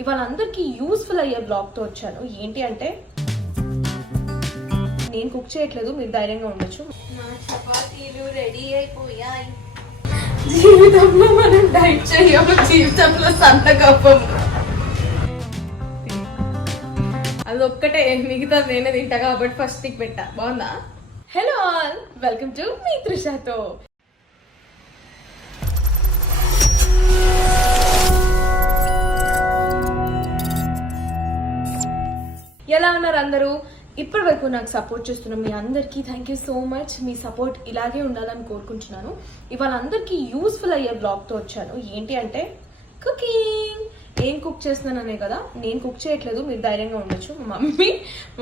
ఇవాళ అందరికీ యూస్ఫుల్ అయ్యే బ్లాగ్ తో వచ్చాను. ఏంటి అంటే నేను కుక్ చేయట్లేదు, మీరు ధైర్యంగా ఉండొచ్చు. నా చపాతీలు రెడీ అయిపోయాయి. జీవితంలో మనం డైట్ చేయము, జీవితంలో సంతకప్పము. అది ఒక్కటే, మిగతా నేనే తింటా కాబట్టి ఫస్ట్ నీకు పెట్టా. బాగుందా? Hello all, welcome to me త్రిషతో. ఎలా ఉన్నారు అందరూ? ఇప్పటి వరకు నాకు సపోర్ట్ చేస్తున్న మీ అందరికీ thank you so much. Me support ఇలాగే ఉండాలని కోరుకుంటున్నాను. ఇవాళ అందరికీ యూస్ఫుల్ అయ్యే బ్లాగ్తో వచ్చాను. ఏంటి అంటే కుకింగ్. ఏం కుక్ చేస్తున్నాననే కదా, నేను కుక్ చేయట్లేదు, మీరు ధైర్యంగా ఉండొచ్చు.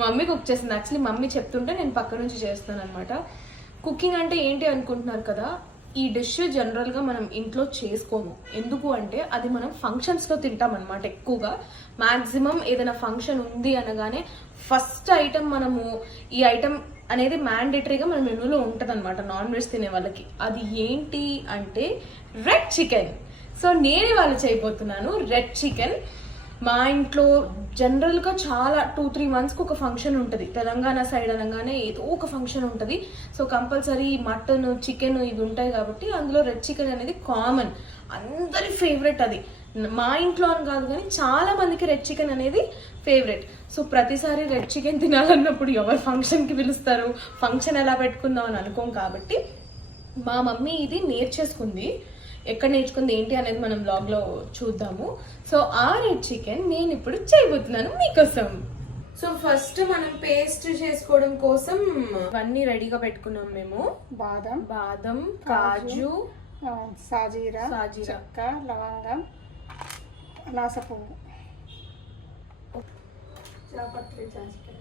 మమ్మీ కుక్ చేస్తుంది. యాక్చువల్లీ మమ్మీ చెప్తుంటే నేను పక్క నుంచి చేస్తాను అనమాట. కుకింగ్ అంటే ఏంటి అనుకుంటున్నారు కదా, ఈ డిష్ జనరల్గా మనం ఇంట్లో చేసుకోము. ఎందుకు అంటే అది మనం ఫంక్షన్స్లో తింటాం అనమాట. ఎక్కువగా మ్యాక్సిమం ఏదైనా ఫంక్షన్ ఉంది అనగానే ఫస్ట్ ఐటెం మనము ఈ ఐటెం అనేది మ్యాండేటరీగా మన మెనూలో ఉంటుంది అనమాట నాన్ వెజ్ తినే వాళ్ళకి. అది ఏంటి అంటే రెడ్ చికెన్. సో నేనే వాళ్ళు చేయబోతున్నాను రెడ్ చికెన్. మా ఇంట్లో జనరల్గా చాలా 2-3 మంత్స్కి ఒక ఫంక్షన్ ఉంటుంది. తెలంగాణ సైడ్ అనగానే ఏదో ఒక ఫంక్షన్ ఉంటుంది. సో కంపల్సరీ మటన్, చికెన్ ఇవి ఉంటాయి కాబట్టి అందులో రెడ్ చికెన్ అనేది కామన్, అందరి ఫేవరెట్. అది మా ఇంట్లో అని కాదు కానీ చాలా మందికి రెడ్ చికెన్ అనేది ఫేవరెట్. సో ప్రతిసారి రెడ్ చికెన్ తినాలన్నప్పుడు ఎవరు ఫంక్షన్కి పిలుస్తారు, ఫంక్షన్ ఎలా పెట్టుకుందాం అని అనుకోం. కాబట్టి మా మమ్మీ ఇది నేర్చేసుకుంది. ఎక్కడ నేర్చుకుంది ఏంటి అనేది మనం బ్లాగ్ లో చూద్దాము. సో ఆ రెడ్ చికెన్ నేను ఇప్పుడు చేయబోతున్నాను మీకోసం. సో ఫస్ట్ మనం పేస్ట్ చేసుకోవడం కోసం ఇవన్నీ రెడీగా పెట్టుకున్నాం మేము. బాదం, కాజు, సాజీరా, చెక్క, లవంగం, అనాసపువ్వు,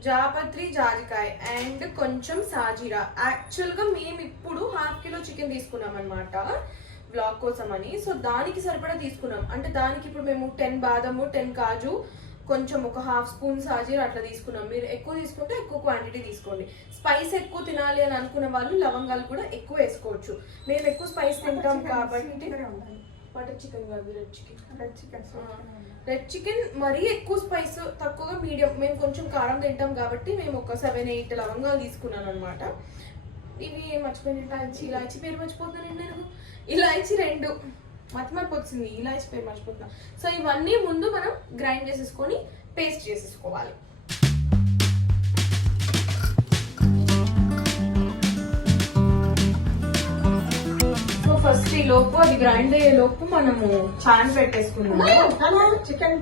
జాపత్రి, జాజికాయ అండ్ కొంచెం సాజీరా. యాక్చువల్ గా మేము ఇప్పుడు 1/2 కిలో చికెన్ తీసుకున్నాం అనమాట బ్లాగ్ కోసం అని. సో దానికి సరిపడా తీసుకున్నాం. అంటే దానికి ఇప్పుడు మేము 10 బాదము, 10 కాజు, కొంచెం ఒక 1/2 స్పూన్ సాజీరా అట్లా తీసుకున్నాం. మీరు ఎక్కువ తీసుకుంటే ఎక్కువ క్వాంటిటీ తీసుకోండి. స్పైస్ ఎక్కువ తినాలి అని అనుకున్న వాళ్ళు లవంగాలు కూడా ఎక్కువ వేసుకోవచ్చు. మేము ఎక్కువ స్పైస్ తింటాం కాబట్టి. బటర్ చికెన్ కాదు, రెడ్ చికెన్ మరీ ఎక్కువ స్పైస్ తక్కువగా మీడియం. మేము కొంచెం కారం తింటాం కాబట్టి మేము ఒక 7-8 లవంగాలు తీసుకున్నాను అనమాట. ఇవి మర్చిపోయిన ఇలాచి పేరు మర్చిపోతున్నాను నేను. ఇలాచి 2 మతిమరిపోతుంది, ఇలాచి పేరు మర్చిపోతున్నా. సో ఇవన్నీ ముందు మనం గ్రైండ్ చేసేసుకొని పేస్ట్ చేసేసుకోవాలి. సో ఫస్ట్ ఈ లోపు అది గ్రైండ్ అయ్యే లోపు మనము చాన్ పెట్టేసుకున్నాము. చికెన్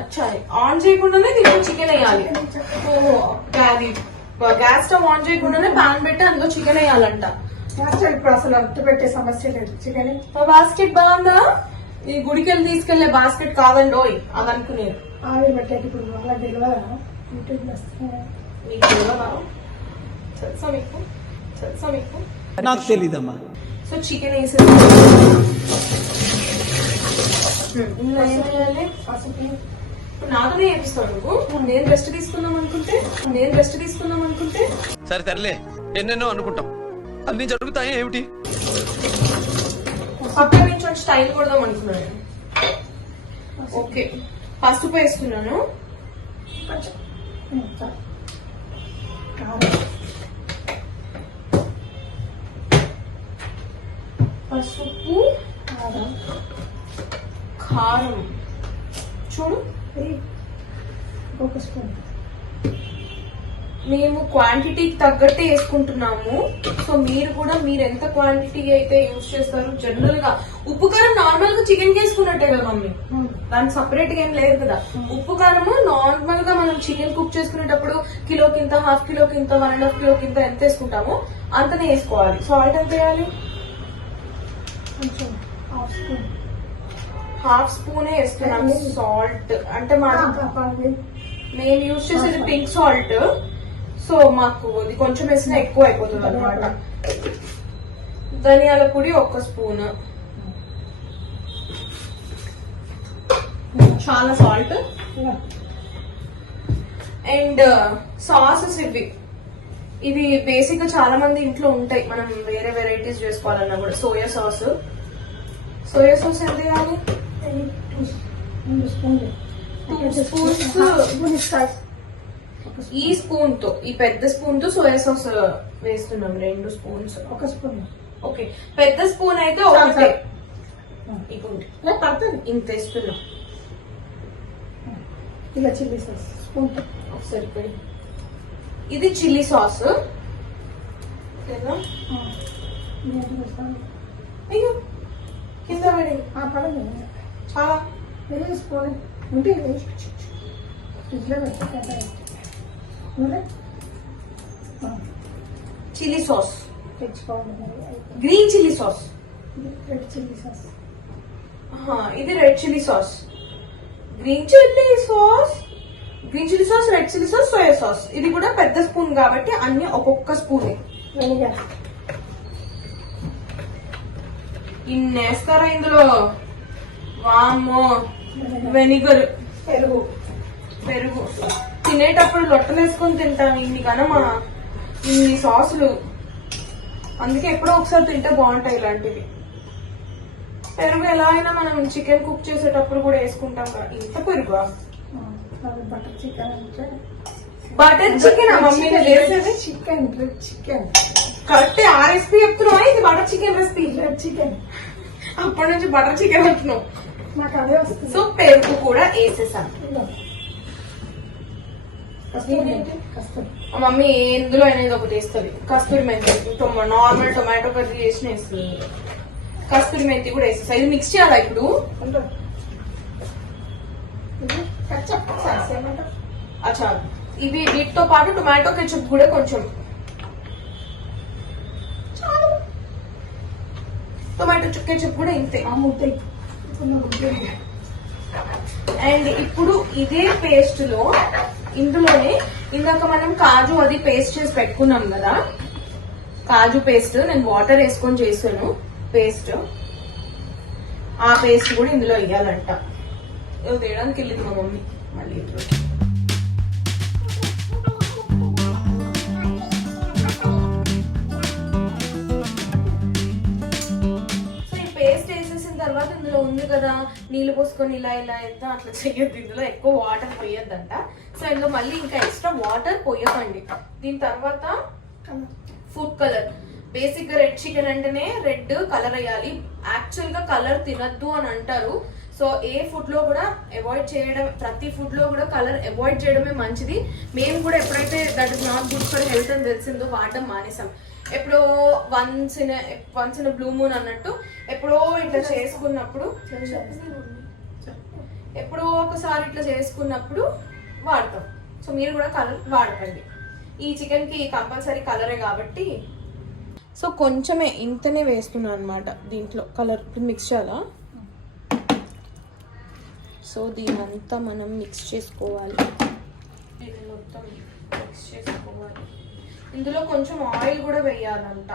అచ్చా, ఆన్ చేయకుండానే దీంట్లో చికెన్ వేయాలి. అది గ్యాస్ స్టవ్ ఆన్ చేయకుండానే పాన్ పెట్టి అందులో చికెన్ వేయాలంట. ఇప్పుడు అసలు అట్టు పెట్టే సమస్య లేదు. చికెన్ బాస్కెట్ బాగుందా? ఈ గుడికి వెళ్ళి తీసుకెళ్లే బాస్కెట్ కాదండి ఓయ్, అది అనుకునేది. ఆవిరి పెట్టేది ఇప్పుడు అలా తెలియదా? యూట్యూబ్ మీకు తెలియదా? తెలుసా మీకు? నాకు తెలీదమ్మా. సో చికెన్ వేసేది పసుపు. ఇప్పుడు నాతోనే చేపిస్తాడు నువ్వు. నేను రెస్ట్ తీసుకుందాం అనుకుంటే సరే తరలే, ఎన్నెన్నో అనుకుంటాం, అన్ని జరుగుతాయి ఏమిటి? పక్కన నుంచి స్టైల్ కొడదాం అనుకున్నాను. ఓకే, పసుపు వేస్తున్నాను. పసుపు, కారం చూడు, ఒక స్పూన్. మేము క్వాంటిటీకి తగ్గట్టే వేసుకుంటున్నాము. సో మీరు ఎంత క్వాంటిటీ అయితే యూజ్ చేస్తారు. జనరల్ గా ఉప్పు కారం నార్మల్ గా చికెన్ వేసుకున్నట్టే కదా మమ్మీ, దానికి సపరేట్ గా ఏం లేదు కదా. ఉప్పు కారము నార్మల్ గా మనం చికెన్ కుక్ చేసుకునేటప్పుడు కిలోకింత, 1/2 కిలోకింత, 1.5 కిలోకింత ఎంత వేసుకుంటామో అంతనే వేసుకోవాలి. సాల్ట్ ఎంత వేయాలి? కొంచెం 1/2 స్పూనే వేస్తున్నాము సాల్ట్. అంటే మేము యూజ్ చేసేది పింక్ సాల్ట్. సో మాకు ఇది కొంచెం వేసినా ఎక్కువ అయిపోతుంది అనమాట. ధనియాల పొడి 1 స్పూన్, చాలా సాల్ట్. అండ్ సాసెస్ ఇవి బేసిక్ గా చాలా మంది ఇంట్లో ఉంటాయి. మనం వేరే వెరైటీస్ చేసుకోవాలన్నా కూడా. సోయా సాస్ ఎంత వేయాలి? 2 స్పూన్లు 2 స్పూన్స్ స్పూన్ ఇస్తాయి. ఈ స్పూన్ తో, ఈ పెద్ద స్పూన్ తో సోయా సాస్ వేస్తున్నాం 2 స్పూన్స్. 1 స్పూన్ ఓకే, పెద్ద స్పూన్ అయితే ఒకటే. ఇగుండి పడుతుంది. ఇంత వేస్తున్నాం. ఇలా చిల్లీ సాస్ స్పూన్ సరిపోయి. ఇది చిల్లీ సాస్. ఓకేనా? అయ్యో కింద పడి పడదు. చాలా వేరే స్పూన్ ఉంటే ఫ్రిడ్జ్లో పెట్టి చిల్లీ సాస్, తెచ్చుకోవాలి. Green chilli sauce. Red chilli sauce. ఇది red chilli sauce, green chilli sauce, red chilli sauce, soya sauce. ఇది కూడా పెద్ద స్పూన్ కాబట్టి అన్ని ఒక్కొక్క స్పూన్. వెనిగర్ ఇన్నేస్తారా ఇందులో? వామ్మో. వెనిగర్, పెరుగు తినేటప్పుడు లొట్టలు వేసుకొని తింటాం. ఇన్ని కనమా, ఇన్ని సాసులు. అందుకే ఎప్పుడో ఒకసారి తింటే బాగుంటాయి ఇలాంటివి. పెరుగు ఎలా అయినా మనం చికెన్ కుక్ చేసేటప్పుడు కూడా వేసుకుంటాం కదా. ఇంత పెరుగు. బటర్ చికెన్ అంటే బటర్ చికెన్ మమ్మీ చేసేది. Chicken red chicken correct. ఆ రెసిపీ చెప్తున్నావా? ఇది butter chicken recipe. Red chicken అప్పటి నుంచి బటర్ చికెన్ అంటున్నావు. నాకు అదే వస్తుంది. సో పెరుగు కూడా వేసేసాను. కస్తూరి మా మమ్మీ ఎందులో అనేది ఒకటి వేస్తుంది. కస్తూరి మెంతి, నార్మల్ టొమాటో కర్రీ చేసిన వేస్తుంది. కస్తూరి మెంతి కూడా వేసేస్తా. ఇది మిక్స్ చేయాలా ఇప్పుడు? అచ్చా, ఇవి వీటితో పాటు టొమాటో కెచప్ కూడా కొంచెం, టొమాటో కెచప్ కూడా ఇంతే. అండ్ ఇప్పుడు ఇదే పేస్ట్ లో ఇందులోనే ఇందాక మనం కాజు అది పేస్ట్ చేసి పెట్టుకున్నాం కదా, కాజు పేస్ట్ నేను వాటర్ వేసుకొని చేసాను పేస్ట్. ఆ పేస్ట్ కూడా ఇందులో వేయాలంట. ఇది వేయడానికి వెళ్ళింది మా మమ్మీ మళ్ళీ ఇందులో. సో ఈ పేస్ట్ వేసేసిన తర్వాత ఇందులో ఉంది కదా నీళ్లు పోసుకొని ఇలా ఇలా ఎంత అట్లా చెయ్యొద్దు. ఇందులో ఎక్కువ వాటర్ పోయొద్దంట. సో ఇందులో మళ్ళీ ఇంకా ఎక్స్ట్రా వాటర్ పోయకండి. దీని తర్వాత ఫుడ్ కలర్. బేసిక్ గా రెడ్ చికెన్ అంటేనే రెడ్ కలర్ వేయాలి. యాక్చువల్ గా కలర్ తినద్దు అని అంటారు. సో ఏ ఫుడ్ లో కూడా అవాయిడ్ చేయడం, ప్రతి ఫుడ్ లో కూడా కలర్ అవాయిడ్ చేయడమే మంచిది. మేము కూడా ఎప్పుడైతే that is not good for health అని తెలిసిందో వాడడం మానేసాం. ఎప్పుడో వన్స్ ఇన్ బ్లూ మూన్ అన్నట్టు ఎప్పుడో ఇట్లా చేసుకున్నప్పుడు, ఎప్పుడో ఒకసారి ఇట్లా చేసుకున్నప్పుడు వాడతాం. సో మీరు కూడా కలర్ వాడకండి. ఈ చికెన్ కి కంపల్సరీ కలరే కాబట్టి. సో కొంచెమే ఇంతనే వేస్తున్నాను అనమాట దీంట్లో కలర్. మిక్స్ చేయాలా? సో దీనంతా మనం మిక్స్ చేసుకోవాలి. ఇది మొత్తం మిక్స్ చేసుకోవాలి. ఇందులో కొంచెం ఆయిల్ కూడా వేయాలంట.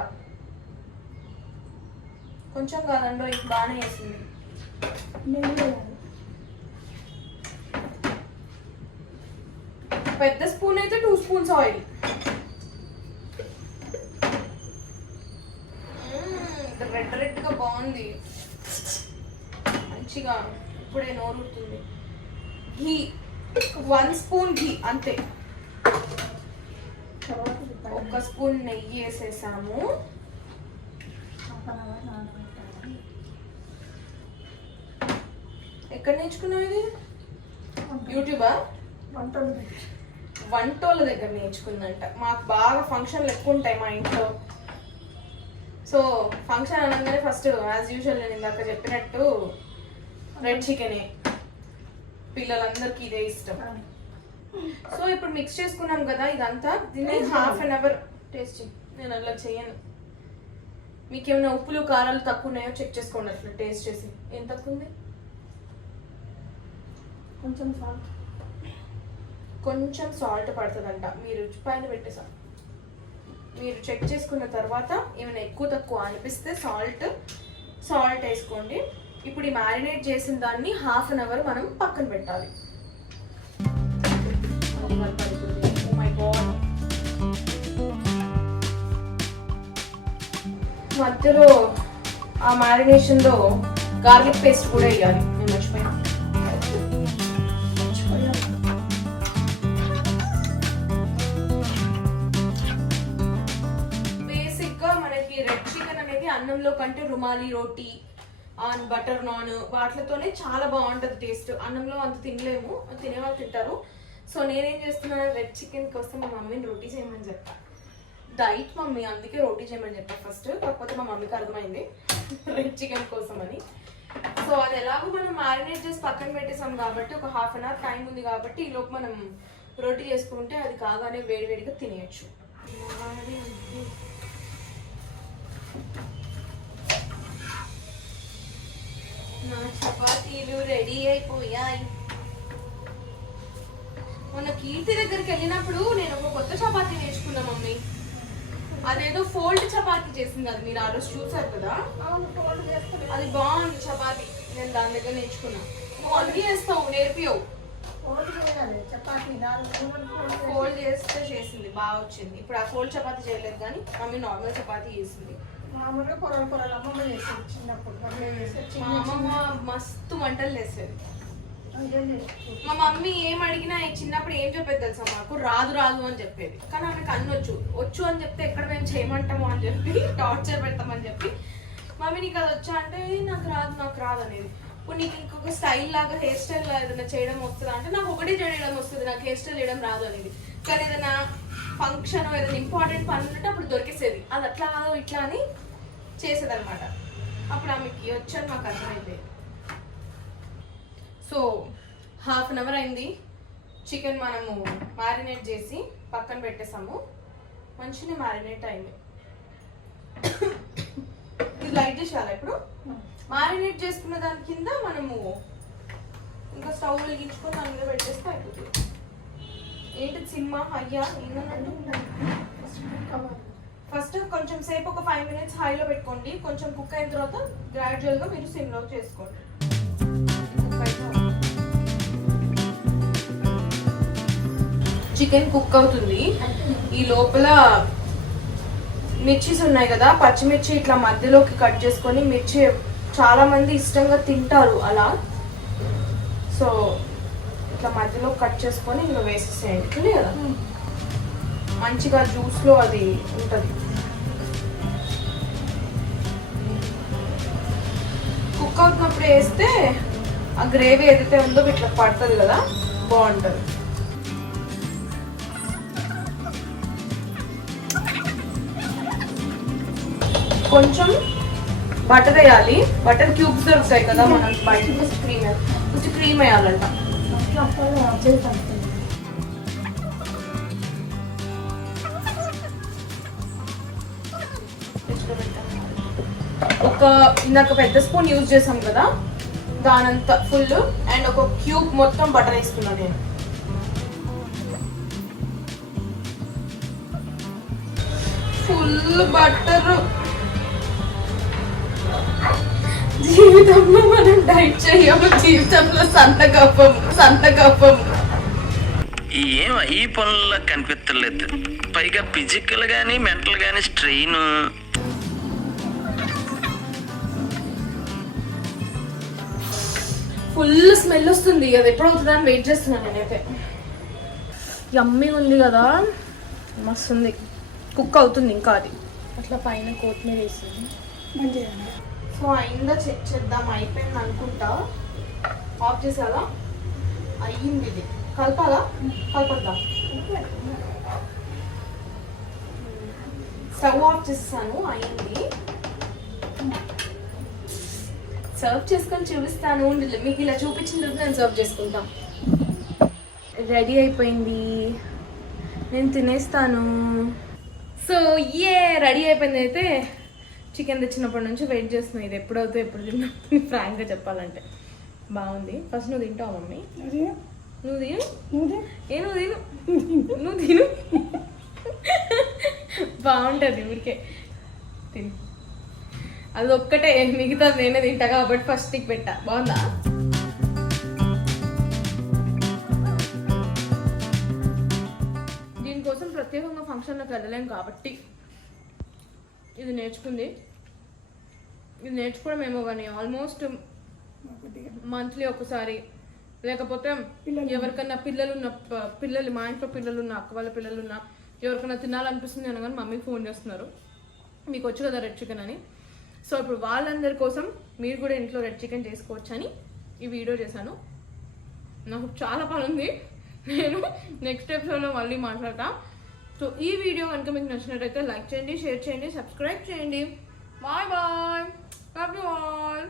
కొంచెం కాదండో, ఇది బాగానే వేసింది. పెద్ద స్పూన్ అయితే 2 స్పూన్స్ ఆయిల్. రెడ్ గా బాగుంది మంచిగా. ఇప్పుడే నోరుతుంది. ఘీ 1 స్పూన్ ఘీ అంతే. 1 స్పూన్ నెయ్యి వేసేసాము. ఎక్కడ నేర్చుకున్నావు ఇది? యూట్యూబా? వంటోళ్ళ దగ్గర నేర్చుకుందంట. మాకు బాగా ఫంక్షన్లు ఎక్కువ ఉంటాయి మా ఇంట్లో. సో ఫంక్షన్ అనగానే ఫస్ట్ యాజ్ యూజువల్ నేను ఇందాక చెప్పినట్టు రెడ్ చికెనే. పిల్లలందరికీ ఇదే ఇష్టం. సో ఇప్పుడు మిక్స్ చేసుకున్నాం కదా ఇదంతా. దీన్ని హాఫ్ అన్ అవర్ టేస్ట్. నేను అలా చేయను. మీకు ఏమైనా ఉప్పులు కారాలు తక్కువ ఉన్నాయో చెక్ చేసుకోండి అట్లా టేస్ట్ చేసి. ఏం తక్కువ ఉంది? కొంచెం సాల్ట్ పడుతుందంట. మీరు రుచి పైన పెట్టేసా. మీరు చెక్ చేసుకున్న తర్వాత ఏమైనా ఎక్కువ తక్కువ అనిపిస్తే సాల్ట్ వేసుకోండి. ఇప్పుడు ఈ మ్యారినేట్ చేసిన దాన్ని హాఫ్ అన్ అవర్ మనం పక్కన పెట్టాలి. మధ్యలో ఆ మ్యారినేషన్ లో గార్లిక్ పేస్ట్ కూడా వేయాలి. నేను మర్చిపోయాను. అన్నంలో కంటే రుమాలి రోటీ ఆన్ బటర్ నాన్ వాటితోనే చాలా బాగుంటుంది టేస్ట్. అన్నంలో అంత తినలేము, తినేవాళ్ళు తింటారు. సో నేనేం చేస్తున్నాను, రెడ్ చికెన్ కోసం మా మమ్మీని రోటీ చేయమని చెప్పా. డైట్ మమ్మీ, అందుకే రోటీ చేయమని చెప్పా ఫస్ట్. కాకపోతే మా మమ్మీకి అర్థమైంది రెడ్ చికెన్ కోసం అని. సో అది ఎలాగో మనం మ్యారినేట్ చేసి పక్కన పెట్టేసాం కాబట్టి ఒక హాఫ్ అన్ అవర్ టైం ఉంది కాబట్టి ఈలోపు మనం రోటీ చేసుకుంటే అది కాగానే వేడివేడిగా తినేయచ్చు. నా చపాతీలు రెడీ అయిపోయాయి. మొన్న కీర్తి దగ్గరికి వెళ్ళినప్పుడు నేను ఒక కొత్త చపాతీ నేర్చుకున్నా మమ్మీ. అదేదో ఫోల్డ్ చపాతీ చేసింది, అది మీరు ఆ రోజు చూసారు కదా. అవును, ఫోల్డ్ చేస్తాను. అది బాగుంది చపాతీ, నేను దాని దగ్గర నేర్చుకున్నా. నువ్వు అన్ని చేస్తావు, నేర్పియవు. ఫోల్డ్ చేయాలి చపాతీ 4 మూలలు ఫోల్డ్ చేస్తే చేసింది, బాగా వచ్చింది. ఇప్పుడు ఆ ఫోల్డ్ చపాతీ చేయలేదు కానీ మమ్మీ నార్మల్ చపాతీ చేసింది. మామూలుగా పొరలు అమ్మమ్మ చేసేది చిన్నప్పుడు. మా అమ్మమ్మ మస్తు వంటలు చేసేది. అదే లేదు. మా మమ్మీ ఏం అడిగినా చిన్నప్పుడు ఏం చెప్పేది తెలుసా, మాకు రాదు రాదు అని చెప్పేది. కానీ ఆమెకు అన్ని వచ్చు అని చెప్తే ఎక్కడ మేము చేయమంటాము అని చెప్పి టార్చర్ పెడతామని చెప్పి, మమ్మీ నీకు అది వచ్చా అంటే నాకు రాదు అనేది. ఇప్పుడు నీకు ఇంకొక స్టైల్ లాగా హెయిర్ స్టైల్ ఏదైనా చేయడం వస్తుందా అంటే నాకు ఒకటే చేయడం వస్తుంది, నాకు హెయిర్ స్టైల్ చేయడం రాదు అనేది. కానీ ఏదైనా ఫంక్షన్ ఏదైనా ఇంపార్టెంట్ పని ఉంటే అప్పుడు దొరికేసేది, అది అట్లా కాదు ఇట్లా అని చేసేదన్నమాట. అప్పుడు ఆమెకి వచ్చని మాకు అర్థమైంది. సో హాఫ్ అన్ అవర్ అయింది. చికెన్ మనము మ్యారినేట్ చేసి పక్కన పెట్టేసాము. మంచిగా మ్యారినేట్ అయింది. ఇది లైట్ చేసేయాలి. ఇప్పుడు మ్యారినేట్ చేసుకున్న దాని కింద మనము ఇంకా స్టవ్ వెలిగించుకొని దాని మీద పెట్టేస్తే అయిపోతుంది. ఏంటి సినిమా అయ్యా ఏంటంటే ఫస్ట్ కొంచెం సేపు ఒక 5 minutes హైలో పెట్టుకోండి. కొంచెం కుక్ అయిన తర్వాత గ్రాడ్యువల్గా మీరు సిమ్లో చేసుకోండి. చికెన్ కుక్ అవుతుంది. ఈ లోపల మిర్చీస్ ఉన్నాయి కదా, పచ్చిమిర్చి ఇట్లా మధ్యలోకి కట్ చేసుకొని, మిర్చి చాలా మంది ఇష్టంగా తింటారు అలా. సో ఇట్లా మధ్యలో కట్ చేసుకొని ఇందులో వేసేసేయండి. ఇట్లనే కదా మంచిగా జ్యూస్లో అది ఉంటుంది. కుక్ అవుతున్నప్పుడు వేస్తే ఆ గ్రేవీ ఏదైతే ఉందో ఇట్లా పడుతుంది కదా, బాగుంటుంది. కొంచెం బటర్ వేయాలి. బటర్ క్యూబ్స్ దొరుకుతాయి కదా మనం బయట. కొంచెం క్రీమ్ వేయాలంట. ఇందాక పెద్ద స్పూన్ యూజ్ చేసాం కదా, దానంతా ఫుల్. అండ్ ఒక క్యూబ్ మొత్తం బటర్ వేసుకున్నా నేను. Full butter. జీవితంలో మనం డైట్ చేయము, జీవితంలో సంతకప్పము. ఏం ఈ పనుల్లో కనిపించలేదు. పైగా ఫిజికల్ గానీ మెంటల్ గానీ స్ట్రెయిన్. ఫుల్ స్మెల్ వస్తుంది. అది ఎప్పుడు అవుతుందని వెయిట్ చేస్తున్నాను నేనైతే. యమ్మీ ఉంది కదా, మస్తు ఉంది. కుక్ అవుతుంది ఇంకా. అది అట్లా పైన కొత్తిమీర వేస్తుంది. సో అయిందా చెక్ చేద్దాం. అయిపోయింది అనుకుంటా. ఆఫ్ చేసాలా? అయ్యింది. ఇది కలపాలా? కలపద్దాం. స్టవ్ ఆఫ్ చేస్తాను. అయింది. సర్వ్ చేసుకొని చూపిస్తాను. మీకు ఇలా చూపించిన తర్వాత నేను సర్వ్ చేసుకుంటాం. రెడీ అయిపోయింది, నేను తినేస్తాను. సో రెడీ అయిపోయింది. అయితే చికెన్ తెచ్చినప్పటి నుంచి వెయిట్ చేస్తున్నాను, ఇది ఎప్పుడవుతుందో ఎప్పుడు తిన్నా. ఫ్రాంక్గా చెప్పాలంటే బాగుంది. ఫస్ట్ నువ్వు తింటావు మమ్మీ? నువ్వు తిను. బాగుంటుంది ఊరికే తిను. అది ఒక్కటే, మిగతా నేనే తింటా కాబట్టి ఫస్ట్ నీకు పెట్టా. బాగుందా? దీనికోసం ప్రత్యేకంగా ఫంక్షన్లోకి వెళ్ళలేం కాబట్టి ఇది నేర్చుకోవడం ఏమో కానీ ఆల్మోస్ట్ మంత్లీ ఒకసారి, లేకపోతే ఎవరికన్నా పిల్లలు మా ఇంట్లో పిల్లలున్న అక్క వాళ్ళ పిల్లలున్నా ఎవరికైనా తినాలనిపిస్తుంది అనగానే మమ్మీకి ఫోన్ చేస్తున్నారు, మీకు వచ్చు కదా రెడ్ చికెన్ అని. సో ఇప్పుడు వాళ్ళందరి కోసం మీరు కూడా ఇంట్లో రెడ్ చికెన్ చేసుకోవచ్చని ఈ వీడియో చేశాను. నాకు చాలా పని ఉంది, నేను నెక్స్ట్ ఎపిసోడ్లో మళ్ళీ మాట్లాడతా. సో ఈ వీడియో కనుక మీకు నచ్చినట్టయితే లైక్ చేయండి, షేర్ చేయండి, సబ్స్క్రైబ్ చేయండి. Bye bye, love you all.